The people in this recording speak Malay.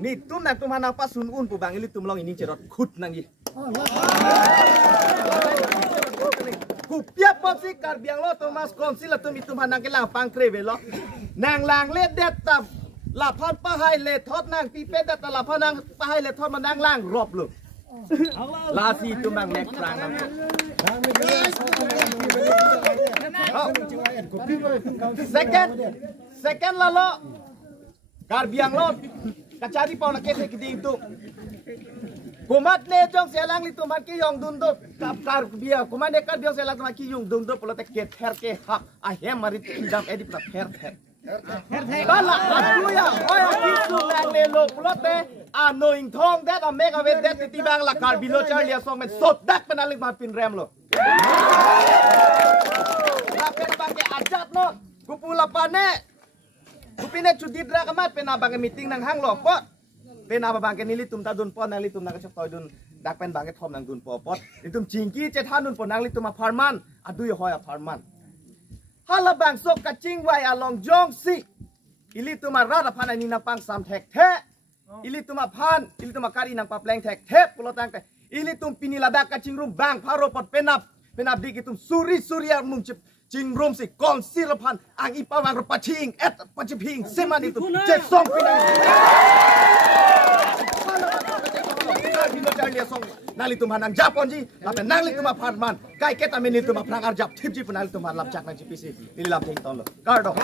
ni tum nak tum hanang pasun un pu bang ili tum long ini cerot khut nangi ku pia pop si kar biang lo Thomas konsil la tum itum hanang ke lang pang kreve lo nang lang le det tap la phan pa hai le thot nang pi pe dat la phan nang pa hai le thot ma nang lang rop lu la si tum bang nek trang nang second la lo kar biang lo kacari pau nak kese kidi itu kumat ne jong selang li tuman ki yong dun do kar bia kumat ne kar biang selang tuman ki yong dun do polo tek ke ther ke hak a hem mari tidam edi pra ther bala atu ya oya kisu lang le lo polo te anoing thong that a make away that ti bang la kar bilo charlia song men sot dak penalik ma pin rem lo la pen bang ke ajat no kupula pane kupine cudidra kamat pena bang meeting nang hang lo pot pena bang ke nili tum ta dun pot nang li tum nang chok toy dun dak pen bang ke thom nang dun pot litum jingki che than dun pot nang li tum ma farman adu yo hoya farman hala bang sok kaching wai along jong si ili tum ma ra phan ani nang pang sam thek the ili tum ma phan ili tum ma kari nang pa pleng thek the pulo tang ke ili tum pinila dak kaching rum bang pharo pot penap dik itum surya mung chip Jing rum si kon sirapan ang ipawang repaching et pachiping seman itu cek song pinang. Bilo charlia song nali tumanang Japon ji, tapi nali tuma farman. Kai kita meni tuma perang arjap tip ji penali tuma lapcak nang jipisi. Ini lapcak ton lo. Kardo.